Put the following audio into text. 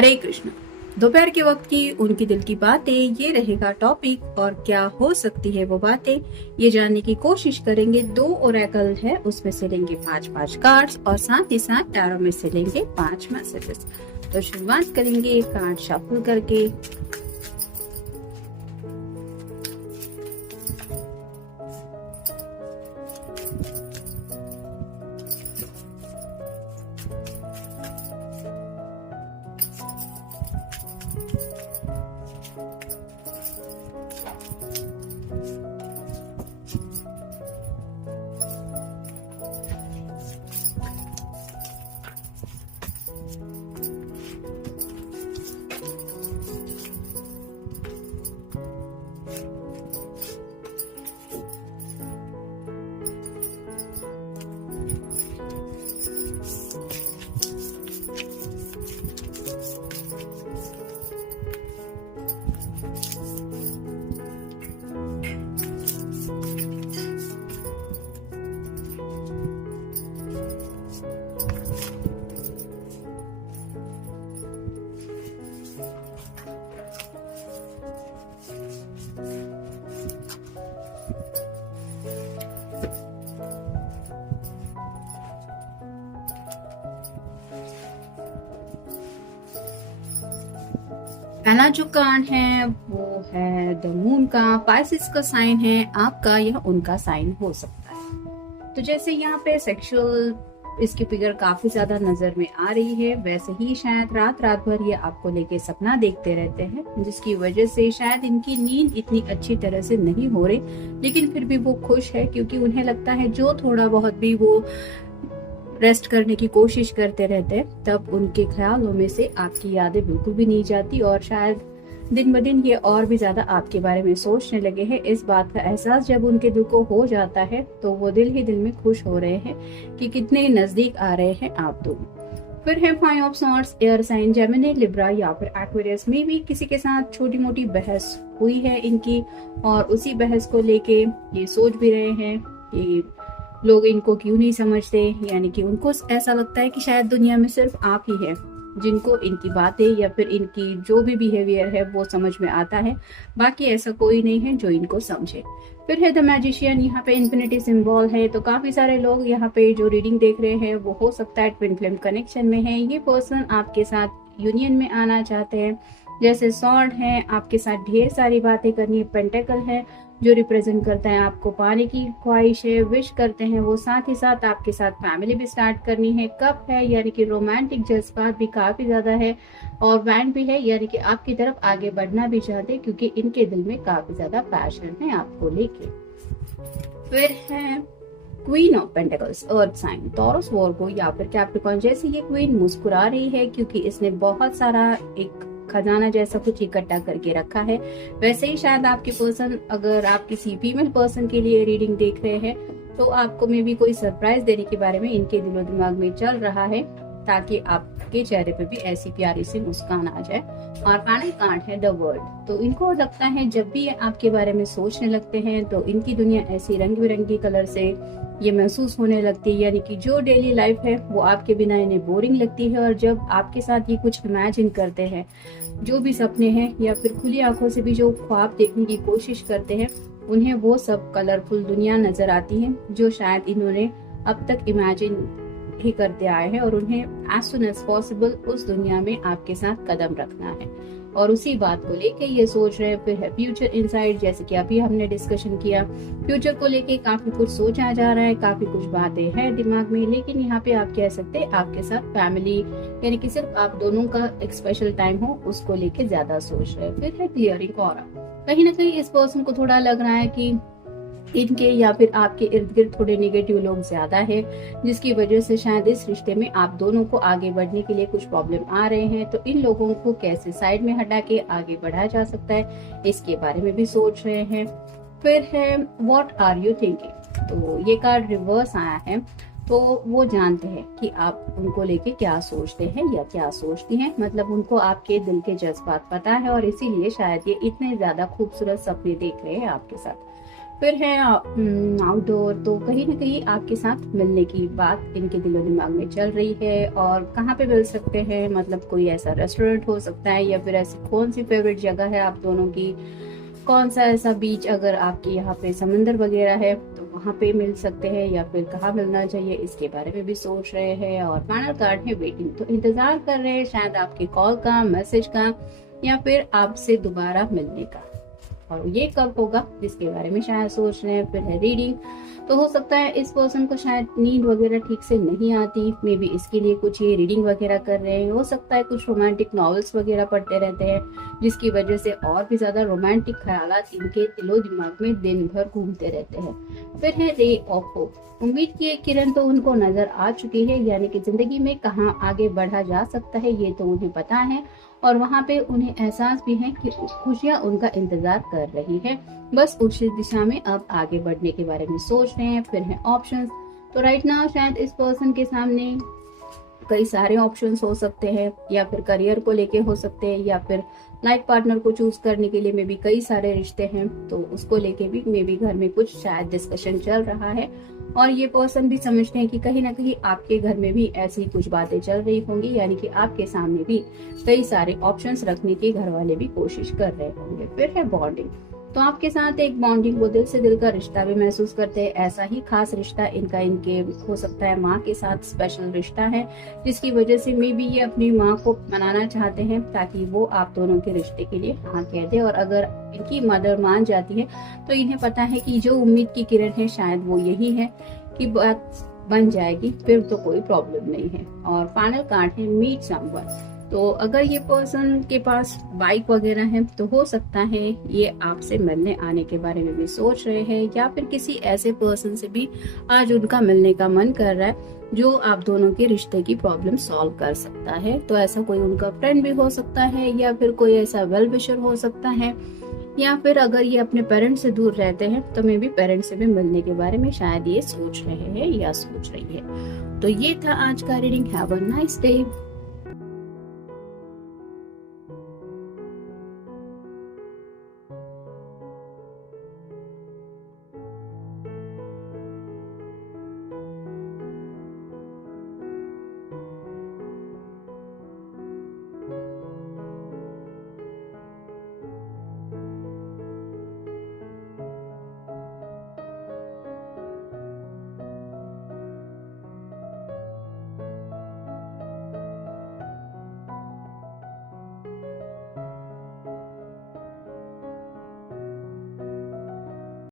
हरे कृष्ण। दोपहर के वक्त की उनकी दिल की बातें, ये रहेगा टॉपिक। और क्या हो सकती है वो बातें, ये जानने की कोशिश करेंगे। 2 ओरेकल है, उसमें से लेंगे 5-5 कार्ड्स और साथ ही साथ टैरो में से लेंगे 5 मैसेजेस। तो शुरुआत करेंगे कार्ड शफल करके। पहला जो कार्ड है वो है द मून का। पाइसेस का साइन है आपका, यह उनका साइन हो सकता है। तो जैसे यहाँ पे सेक्सुअल इसकी फिगर काफी ज्यादा नजर में आ रही है, वैसे ही शायद रात रात भर ये आपको लेके सपना देखते रहते हैं, जिसकी वजह से शायद इनकी नींद इतनी अच्छी तरह से नहीं हो रही, लेकिन फिर भी वो खुश है क्योंकि उन्हें लगता है जो थोड़ा बहुत भी वो रेस्ट करने की कोशिश करते रहते हैं, तब उनके ख्यालों में से आपकी यादें बिल्कुल भी नहीं जाती और शायद दिन ब दिन ये और भी ज्यादा आपके बारे में सोचने लगे हैं। इस बात का एहसास जब उनके दिल को हो जाता है तो वो दिल ही दिल में खुश हो रहे हैं कि कितने नजदीक आ रहे हैं आप दोनों। फिर है 5 of swords, air sign Gemini, Libra या फिर एक्वेरियस में भी किसी के साथ छोटी मोटी बहस हुई है इनकी, और उसी बहस को लेके ये सोच भी रहे हैं कि लोग इनको क्यों नहीं समझते, यानी कि उनको ऐसा लगता है कि शायद दुनिया में सिर्फ आप ही है जिनको इनकी बातें या फिर इनकी जो भी बिहेवियर है वो समझ में आता है, बाकी ऐसा कोई नहीं है जो इनको समझे। फिर है द मैजिशियन, यहाँ पे इन्फिनिटी सिंबल है। तो काफी सारे लोग यहाँ पे जो रीडिंग देख रहे हैं वो हो सकता है ट्विन फ्लेम कनेक्शन में है। ये पर्सन आपके साथ यूनियन में आना चाहते हैं। जैसे सॉर्ड है, आपके साथ ढेर सारी बातें करनी है। पेंटेकल है जो रिप्रेजेंट करता है आपको पाने की ख्वाहिश है, विश करते हैं वो, साथ ही साथ आपके साथ फैमिली भी स्टार्ट करनी है। कप है यानी कि रोमांटिक जज्बात भी काफी ज्यादा है, और वैंड भी है यानी कि आपकी तरफ आगे बढ़ना भी चाहते हैं क्योंकि इनके दिल में काफी ज्यादा पैशन है आपको लेके। फिर है queen of pentacles, earth sign, Taurus Virgo या फिर कैप्रिकॉर्न। जैसे ये क्वीन मुस्कुरा रही है क्योंकि इसने बहुत सारा एक खजाना जैसा कुछ इकट्ठा करके रखा है, वैसे ही शायद आपके पर्सन, अगर आप किसी फीमेल पर्सन के लिए रीडिंग देख रहे हैं तो आपको में भी कोई सरप्राइज देने के बारे में इनके दिलो दिमाग में चल रहा है, ताकि आपके चेहरे पे भी ऐसी प्यारी सी मुस्कान आ जाए। और फाइनल कार्ड है द वर्ल्ड। तो इनको लगता है जब भी ये आपके बारे में सोचने लगते हैं तो इनकी दुनिया ऐसी रंग बिरंगी कलर से ये महसूस होने लगती है, यानी कि जो डेली लाइफ है वो आपके बिना इन्हें बोरिंग लगती है। और जब आपके साथ ये कुछ इमेजिन करते हैं, जो भी सपने हैं या फिर खुली आंखों से भी जो ख्वाब देखने की कोशिश करते हैं, उन्हें वो सब कलरफुल दुनिया नजर आती है जो शायद इन्होंने अब तक इमेजिन ही करते आए हैं, और उन्हें एज सुन एज पॉसिबल उस दुनिया में आपके साथ कदम रखना है और उसी बात को लेके ये सोच रहे हैं। फिर है फ्यूचर इनसाइट, जैसे कि अभी हमने डिस्कशन किया, फ्यूचर को लेके काफी कुछ सोचा जा रहा है, काफी कुछ बातें हैं दिमाग में, लेकिन यहाँ पे आप कह सकते हैं आपके साथ फैमिली यानी कि सिर्फ आप दोनों का एक स्पेशल टाइम हो, उसको लेके ज्यादा सोच रहे हैं। फिर है क्लियरिंग ऑरा, कहीं ना कहीं इस पर्सन को थोड़ा लग रहा है कि इनके या फिर आपके इर्द गिर्द थोड़े नेगेटिव लोग ज्यादा है, जिसकी वजह से शायद इस रिश्ते में आप दोनों को आगे बढ़ने के लिए कुछ प्रॉब्लम आ रहे हैं। तो इन लोगों को कैसे साइड में हटा के आगे बढ़ाया जा सकता है, इसके बारे में भी सोच रहे हैं। फिर है व्हाट आर यू थिंकिंग। तो ये कार्ड रिवर्स आया है, तो वो जानते हैं कि आप उनको लेके क्या सोचते हैं या क्या सोचती हैं, मतलब उनको आपके दिल के जज्बात पता है और इसीलिए शायद ये इतने ज्यादा खूबसूरत सपने देख रहे हैं आपके साथ। फिर है आउटडोर, तो कहीं ना कहीं आपके साथ मिलने की बात इनके दिलो दिमाग में चल रही है। और कहाँ पे मिल सकते हैं, मतलब कोई ऐसा रेस्टोरेंट हो सकता है, या फिर ऐसी कौन सी फेवरेट जगह है आप दोनों की, कौन सा ऐसा बीच अगर आपके यहाँ पे समंदर वगैरह है तो वहां पे मिल सकते हैं, या फिर कहाँ मिलना चाहिए इसके बारे में भी सोच रहे हैं। और फाइनल कार्ड है वेटिंग, तो इंतजार कर रहे हैं शायद आपके कॉल का, मैसेज का, या फिर आपसे दोबारा मिलने का। और ये कब होगा इसके बारे में शायद सोच रहे हैं। फिर है रीडिंग, तो हो सकता है इस पर्सन को शायद नींद वगैरह ठीक से नहीं आती, मे बी इसके लिए कुछ ये रीडिंग वगैरह कर रहे हैं। हो सकता है कुछ रोमांटिक नॉवेल्स वगैरह पढ़ते रहते हैं, जिसकी वजह से और भी ज्यादा रोमांटिक ख्यालात इनके दिलो दिमाग में दिन भर घूमते रहते हैं। फिर है रे ऑफ होप, उम्मीद की एक किरण तो उनको नजर आ चुकी है, यानी कि जिंदगी में कहाँ आगे बढ़ा जा सकता है ये तो उन्हें पता है। और वहाँ पे उन्हें एहसास भी है कि खुशियाँ उनका इंतजार कर रही है, बस उसी दिशा में अब आगे बढ़ने के बारे में सोच रहे हैं। फिर है ऑप्शंस, तो राइट नाउ शायद इस पर्सन के सामने कई सारे ऑप्शंस हो सकते हैं, या फिर करियर को लेके हो सकते हैं, या फिर लाइफ पार्टनर को चूज करने के लिए मे बी कई सारे रिश्ते हैं, तो उसको लेके भी मे बी घर में कुछ शायद डिस्कशन चल रहा है। और ये पर्सन भी समझते हैं कि कहीं ना कहीं आपके घर में भी ऐसी कुछ बातें चल रही होंगी, यानी कि आपके सामने भी कई सारे ऑप्शंस रखने की घर वाले भी कोशिश कर रहे होंगे। फिर है बॉन्डिंग, तो आपके साथ एक बॉन्डिंग, वो दिल से दिल का रिश्ता भी महसूस करते हैं। ऐसा ही खास रिश्ता इनका इनके हो सकता है माँ के साथ स्पेशल रिश्ता है, जिसकी वजह से मे बी ये अपनी माँ को मनाना चाहते हैं ताकि वो आप दोनों के रिश्ते के लिए हाँ कह दे। और अगर इनकी मदर मान जाती है तो इन्हें पता है कि जो उम्मीद की किरण है शायद वो यही है कि बात बन जाएगी, फिर तो कोई प्रॉब्लम नहीं है। और फाइनल कार्ड है मीट समवन, तो अगर ये पर्सन के पास बाइक वगैरह है तो हो सकता है ये आपसे मिलने आने के बारे में भी सोच रहे हैं, या फिर किसी ऐसे पर्सन से भी आज उनका मिलने का मन कर रहा है जो आप दोनों के रिश्ते की प्रॉब्लम सॉल्व कर सकता है। तो ऐसा कोई उनका फ्रेंड भी हो सकता है, या फिर कोई ऐसा वेल विशर हो सकता है, या फिर अगर ये अपने पेरेंट्स से दूर रहते हैं तो मे भी पेरेंट्स से भी मिलने के बारे में शायद ये सोच रहे हैं या सोच रही है। तो ये था आज का reading. Have a nice day.